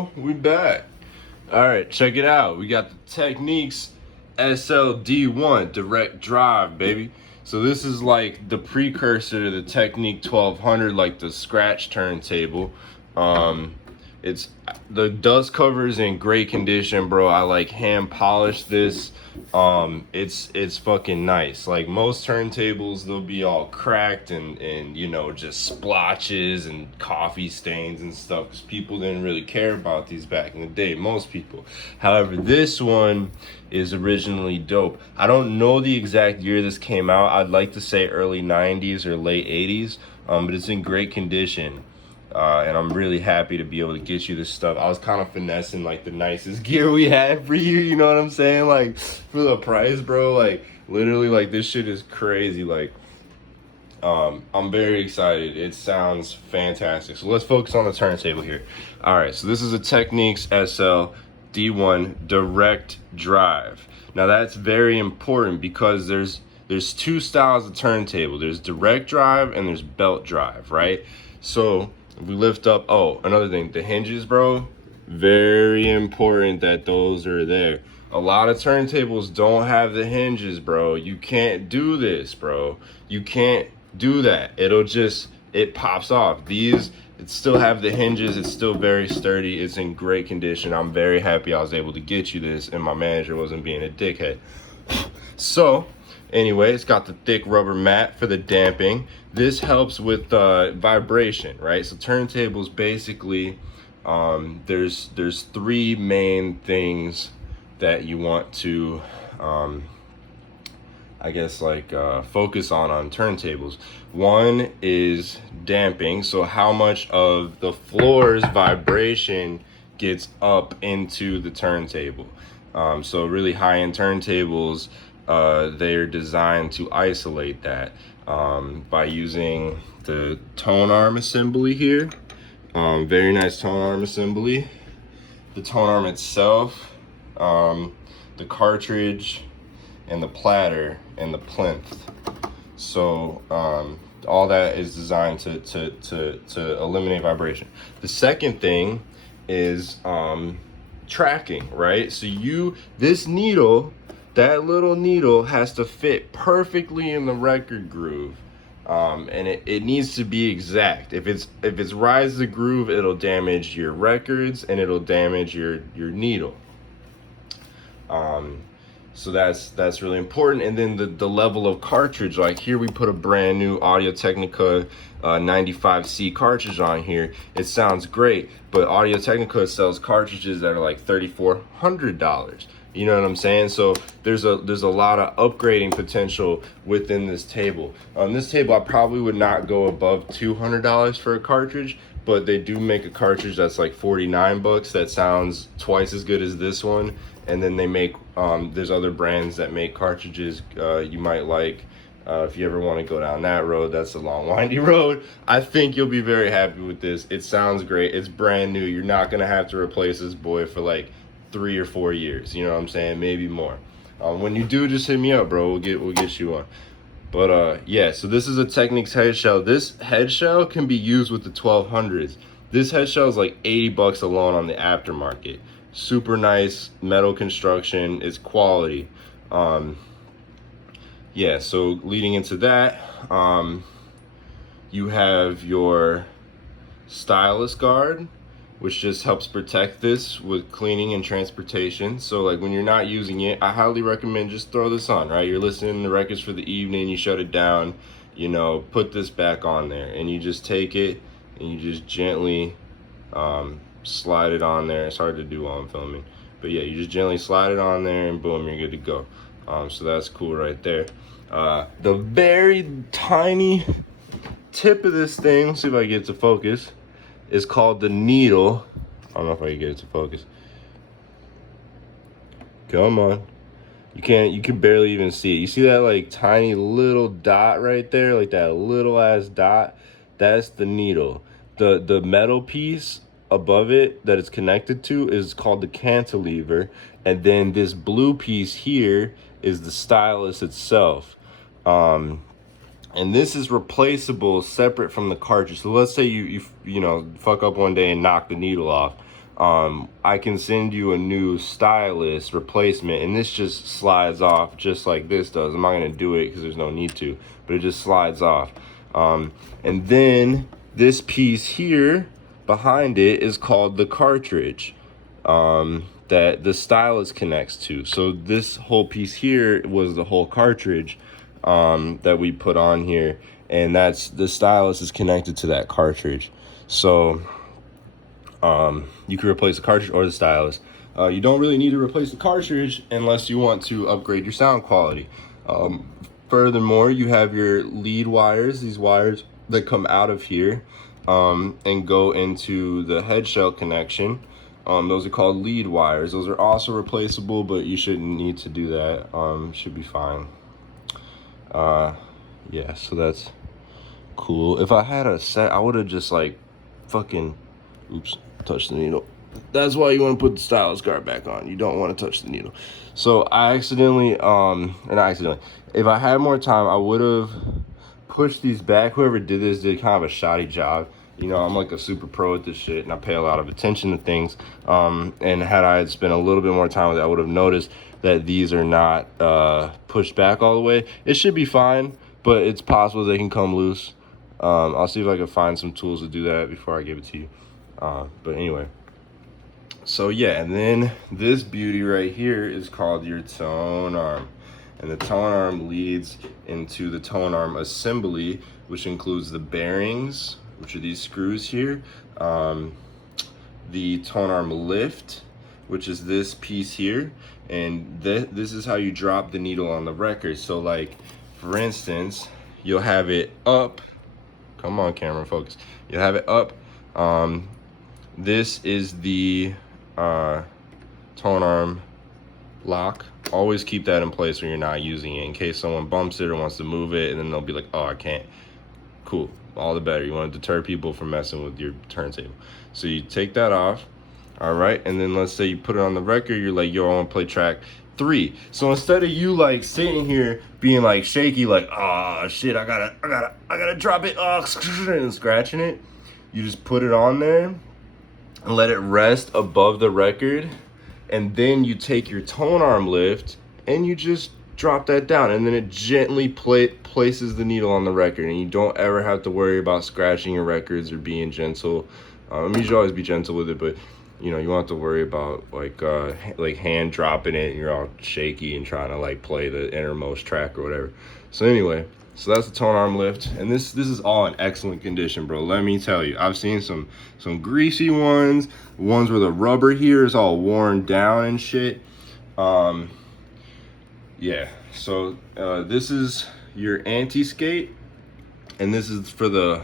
bro. We back. All right, check it out. We got the Technics SL-D1 direct drive, baby. So this is like the precursor to the Technic 1200, like the scratch turntable. It's the dust cover is in great condition, bro. I like hand polished this. It's fucking nice. Like most turntables, they'll be all cracked and you know, just splotches and coffee stains and stuff, because people didn't really care about these back in the day, most people. However, this one is originally dope. I don't know the exact year this came out. I'd like to say early 90s or late 80s, but it's in great condition. And I'm really happy to be able to get you this stuff. I was kind of finessing like the nicest gear we had for you know what I'm saying? Like for the price, bro, like literally, like this shit is crazy. Like I'm very excited. It sounds fantastic. So let's focus on the turntable here. All right, so this is a Technics SL-D1 direct drive. Now that's very important because there's two styles of turntable. There's direct drive and there's belt drive, right? So if we lift up, oh, another thing, the hinges, bro, very important that those are there. A lot of turntables don't have the hinges, bro. You can't do this, bro. You can't do that. It pops off. These, it still have the hinges. It's still very sturdy. It's in great condition. I'm very happy I was able to get you this and my manager wasn't being a dickhead. So anyway, it's got the thick rubber mat for the damping. This helps with vibration, right? So turntables basically, there's three main things that you want to, I guess, like focus on turntables. One is damping, so how much of the floor's vibration gets up into the turntable. So really high-end turntables, they're designed to isolate that by using the tone arm assembly here. Very nice tone arm assembly. The tone arm itself, the cartridge, and the platter, and the plinth. So all that is designed to eliminate vibration. The second thing is tracking, right? So this needle, that little needle has to fit perfectly in the record groove, and it needs to be exact. If it's rise the groove, it'll damage your records and it'll damage your needle. So that's really important. And then the level of cartridge, like here we put a brand new Audio-Technica 95C cartridge on here. It sounds great, but Audio-Technica sells cartridges that are like $3,400. You know what I'm saying? So there's a lot of upgrading potential within this table. On this table, I probably would not go above $200 for a cartridge, but they do make a cartridge that's like 49 bucks that sounds twice as good as this one. And then they make there's other brands that make cartridges you might like. If you ever want to go down that road, that's a long windy road. I think you'll be very happy with this. It sounds great. It's brand new. You're not gonna have to replace this boy for like 3 or 4 years, you know what I'm saying? Maybe more. When you do, just hit me up, bro. We'll get you one. But yeah, so this is a Technics head shell. This head shell can be used with the 1200s. This head shell is like 80 bucks alone on the aftermarket. Super nice metal construction. It's quality. Yeah, so leading into that, you have your stylus guard, which just helps protect this with cleaning and transportation. So like when you're not using it, I highly recommend just throw this on, right? You're listening to records for the evening, you shut it down, you know, put this back on there and you just take it and you just gently slide it on there. It's hard to do while I'm filming, but yeah, you just gently slide it on there and boom, you're good to go. So that's cool right there. The very tiny tip of this thing, let's see if I get it to focus, is called the needle. I don't know if I can get it to focus. Come on. You can barely even see it. You see that like tiny little dot right there, like that little ass dot? That's the needle. The metal piece above it that it's connected to is called the cantilever, and then this blue piece here is the stylus itself. And this is replaceable separate from the cartridge. So let's say you know, fuck up one day and knock the needle off. I can send you a new stylus replacement, and this just slides off just like this does. I'm not going to do it because there's no need to, but it just slides off. And then this piece here behind it is called the cartridge that the stylus connects to. So this whole piece here was the whole cartridge that we put on here, and that's the stylus is connected to that cartridge. So you can replace the cartridge or the stylus. You don't really need to replace the cartridge unless you want to upgrade your sound quality. Furthermore, you have your lead wires, these wires that come out of here and go into the head shell connection. Those are called lead wires. Those are also replaceable, but you shouldn't need to do that. Should be fine. Yeah, so that's cool. If I had a set, I would have just like fucking, oops, touched the needle. That's why you want to put the stylus guard back on. You don't want to touch the needle. So I accidentally, if I had more time, I would have pushed these back. Whoever did this did kind of a shoddy job. You know, I'm like a super pro at this shit, and I pay a lot of attention to things. And had I spent a little bit more time with it, I would have noticed that these are not pushed back all the way. It should be fine, but it's possible they can come loose. I'll see if I can find some tools to do that before I give it to you. But anyway, so yeah, and then this beauty right here is called your tone arm. And the tone arm leads into the tone arm assembly, which includes the bearings, which are these screws here, the tone arm lift, which is this piece here, and this is how you drop the needle on the record. So like, for instance, you'll have it up. Come on, camera, focus. You'll have it up. This is the tone arm lock. Always keep that in place when you're not using it, in case someone bumps it or wants to move it, and then they'll be like, oh, I can't. Cool, all the better. You want to deter people from messing with your turntable. So you take that off, all right, and then let's say you put it on the record. You're like, yo, I want to play track 3. So instead of you like sitting here being like shaky, like, oh shit, I gotta drop it, and scratching it, you just put it on there and let it rest above the record, and then you take your tone arm lift and you just drop that down, and then it gently places the needle on the record, and you don't ever have to worry about scratching your records or being gentle. I mean, you should always be gentle with it, but you know, you won't have to worry about like hand dropping it and you're all shaky and trying to like play the innermost track or whatever. So anyway, so that's the tone arm lift, and this is all in excellent condition, bro. Let me tell you, I've seen some greasy ones where the rubber here is all worn down and shit. Yeah, so this is your anti-skate, and this is for the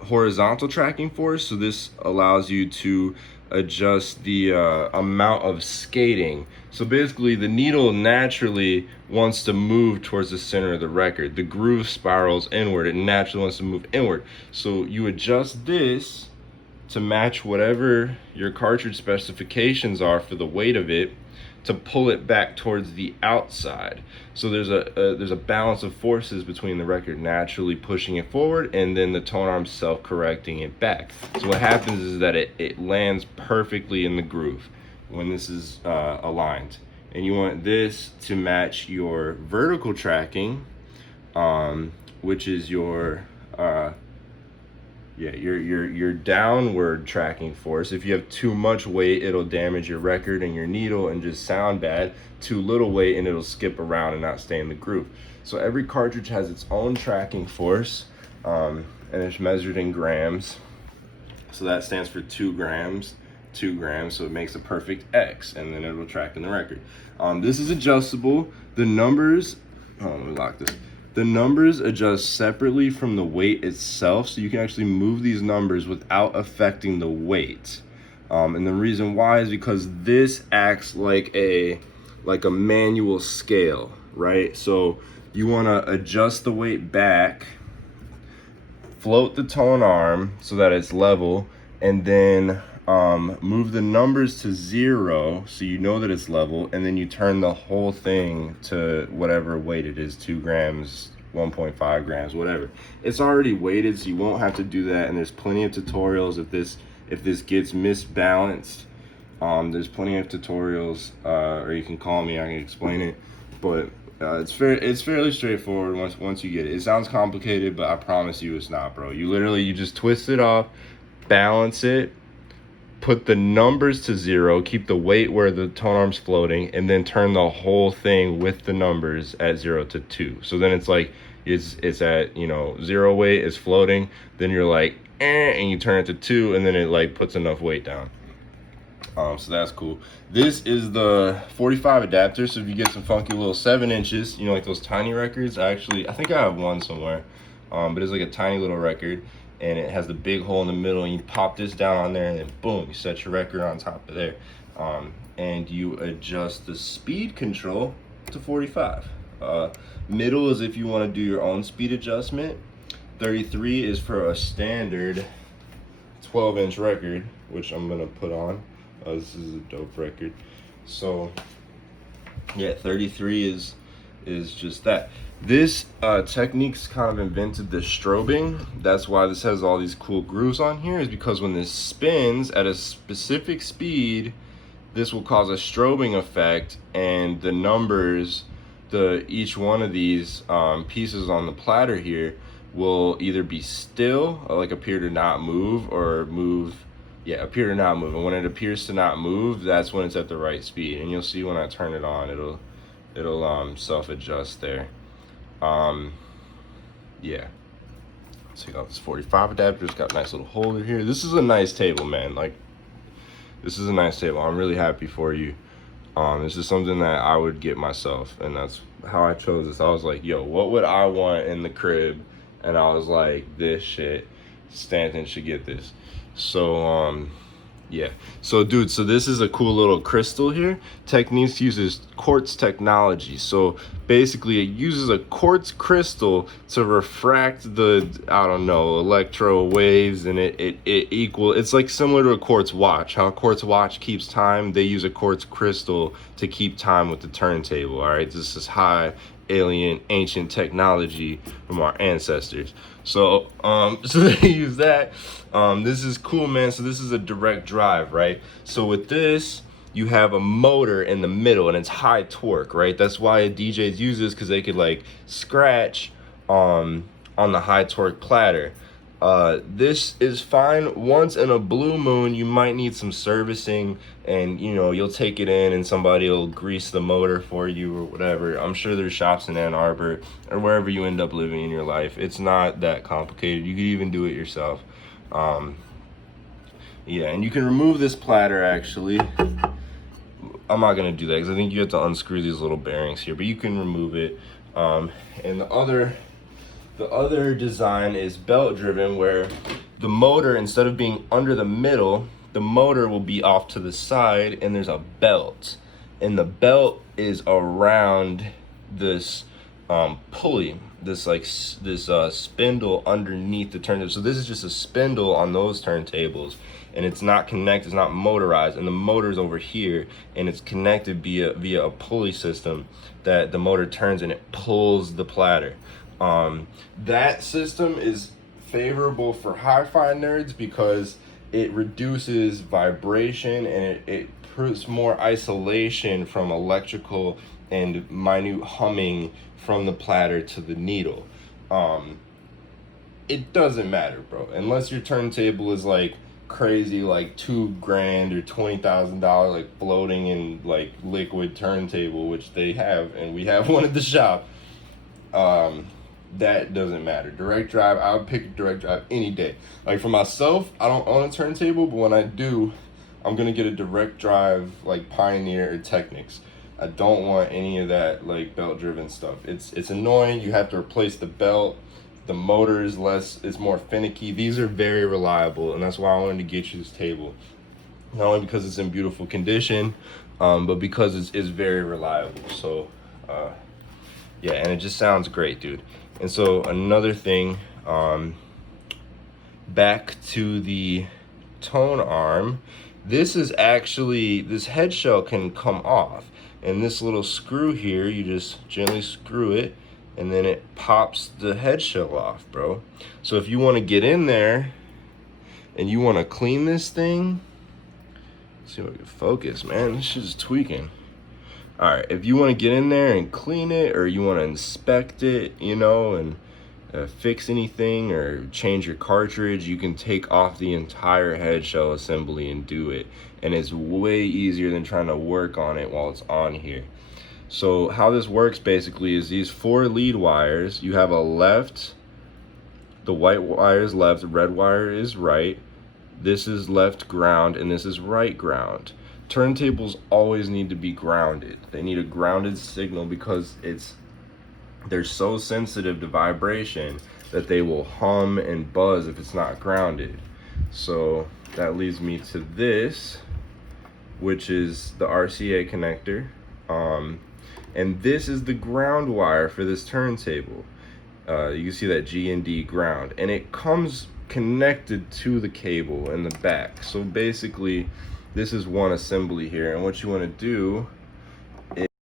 horizontal tracking force. So this allows you to adjust the amount of skating. So basically the needle naturally wants to move towards the center of the record. The groove spirals inward. It naturally wants to move inward. So you adjust this to match whatever your cartridge specifications are for the weight of it, to pull it back towards the outside. So there's a balance of forces between the record naturally pushing it forward and then the tone arm self-correcting it back. So what happens is that it lands perfectly in the groove when this is aligned. And you want this to match your vertical tracking, which is your your downward tracking force. If you have too much weight, it'll damage your record and your needle and just sound bad. Too little weight and it'll skip around and not stay in the groove. So every cartridge has its own tracking force, and it's measured in grams. So that stands for 2 grams, so it makes a perfect X, and then it will track in the record. This is adjustable. The numbers, let me lock this. The numbers adjust separately from the weight itself, so you can actually move these numbers without affecting the weight. And the reason why is because this acts like a manual scale, right? So you want to adjust the weight back, float the tone arm so that it's level, and then move the numbers to 0 so you know that it's level, and then you turn the whole thing to whatever weight it is, 2 grams, 1.5 grams, whatever. It's already weighted, so you won't have to do that, and there's plenty of tutorials. If this if this gets misbalanced. There's plenty of tutorials, or you can call me, I can explain it. But it's fairly straightforward once you get it. It sounds complicated, but I promise you it's not, bro. You just twist it off, balance it, put the numbers to 0, keep the weight where the tone arm's floating, and then turn the whole thing with the numbers at 0 to 2. So then it's like it's at 0 weight, is floating, then you're like and you turn it to 2, and then it like puts enough weight down. So that's cool. This is the 45 adapter, so if you get some funky little 7 inches, like those tiny records, I think I have one somewhere, but it's like a tiny little record, and it has the big hole in the middle, and you pop this down on there, and then boom, you set your record on top of there, and you adjust the speed control to 45. Middle is if you want to do your own speed adjustment. 33 is for a standard 12-inch record, which I'm gonna put on. This is a dope record. So yeah, 33 is just that. This Technics kind of invented the strobing. That's why this has all these cool grooves on here, is because when this spins at a specific speed, this will cause a strobing effect, and the numbers, each one of these pieces on the platter here will either be still, or like appear to not move, or move. Yeah, appear to not move. And when it appears to not move, that's when it's at the right speed. And you'll see when I turn it on, it'll self-adjust there. Yeah. So you got this 45 adapter. It's got a nice little holder here. This is a nice table, man. Like, this is a nice table. I'm really happy for you. This is something that I would get myself, and that's how I chose this. I was like, yo, what would I want in the crib? And I was like, this shit, Stanton should get this. So yeah, so dude, so this is a cool little crystal here. Techniques uses quartz technology, so basically it uses a quartz crystal to refract the, I don't know, electro waves, and it's like similar to a quartz watch. How a quartz watch keeps time, they use a quartz crystal to keep time with the turntable. All right, this is high alien ancient technology from our ancestors. So so they use that. This is cool, man. So this is a direct drive, right? So with this, you have a motor in the middle, and it's high torque, right? That's why DJs use this, because they could like scratch on the high torque platter. This is fine. Once in a blue moon, you might need some servicing, and you'll take it in and somebody will grease the motor for you or whatever. I'm sure there's shops in Ann Arbor or wherever you end up living in your life. It's not that complicated. You could even do it yourself. Yeah, and you can remove this platter actually. I'm not gonna do that because I think you have to unscrew these little bearings here, but you can remove it. And the other design is belt driven, where the motor, instead of being under the middle, the motor will be off to the side, and there's a belt, and the belt is around this pulley, this spindle underneath the turntable. So this is just a spindle on those turntables, and it's not connected, it's not motorized, and the motor's over here, and it's connected via a pulley system that the motor turns and it pulls the platter. That system is favorable for hi-fi nerds because it reduces vibration, and it puts more isolation from electrical and minute humming from the platter to the needle. It doesn't matter, bro, unless your turntable is like crazy, like $2,000 or $20,000, like floating in like liquid turntable, which they have, and we have one at the shop. That doesn't matter. Direct drive, I would pick a direct drive any day. Like for myself, I don't own a turntable, but when I do, I'm gonna get a direct drive like Pioneer or Technics. I don't want any of that like belt driven stuff. It's annoying. You have to replace the belt. The motor is it's more finicky. These are very reliable, and that's why I wanted to get you this table. Not only because it's in beautiful condition, but because it's very reliable. So yeah, and it just sounds great, dude. And so another thing, back to the tone arm, this head shell can come off, and this little screw here, you just gently screw it, and then it pops the head shell off, bro. So if you want to get in there and you want to clean this thing, let's see if I can focus, man. This shit's tweaking. All right, if you want to get in there and clean it, or you want to inspect it, you know, and fix anything or change your cartridge, you can take off the entire head shell assembly and do it. And it's way easier than trying to work on it while it's on here. So how this works basically is these 4 lead wires, you have a left, the white wire is left, the red wire is right, this is left ground, and this is right ground. Turntables always need to be grounded. They need a grounded signal because they're so sensitive to vibration that they will hum and buzz if it's not grounded. So that leads me to this, which is the RCA connector. And this is the ground wire for this turntable. You can see that G and D ground, and it comes connected to the cable in the back. So basically this is one assembly here, and what you want to do